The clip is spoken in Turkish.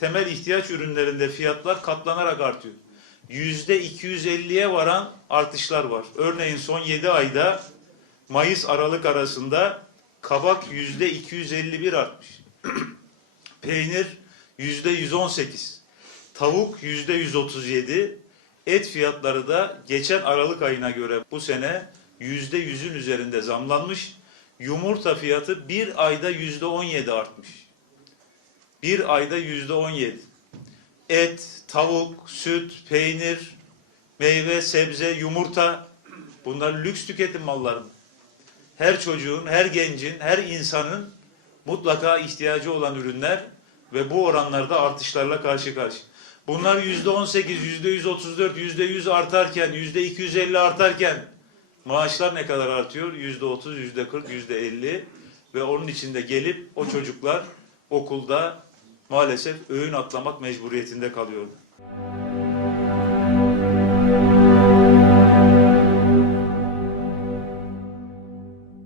temel ihtiyaç ürünlerinde fiyatlar katlanarak artıyor. Yüzde 250'ye varan artışlar var. Örneğin son 7 ayda Mayıs Aralık arasında kabak yüzde 251 artmış. Peynir yüzde 118. Tavuk yüzde 137. Et fiyatları da geçen Aralık ayına göre bu sene yüzde yüzün üzerinde zamlanmış. Yumurta fiyatı bir ayda yüzde 17 artmış. Bir ayda yüzde 17. Et, tavuk, süt, peynir, meyve, sebze, yumurta bunlar lüks tüketim malları. Her çocuğun, her gencin, her insanın mutlaka ihtiyacı olan ürünler ve bu oranlarda artışlarla karşı karşı. Bunlar yüzde 18, yüzde 134, yüzde 100 artarken, yüzde 250 artarken maaşlar ne kadar artıyor? Yüzde 30, yüzde 40, yüzde 50 ve onun içinde gelip o çocuklar okulda maalesef öğün atlamak mecburiyetinde kalıyordu.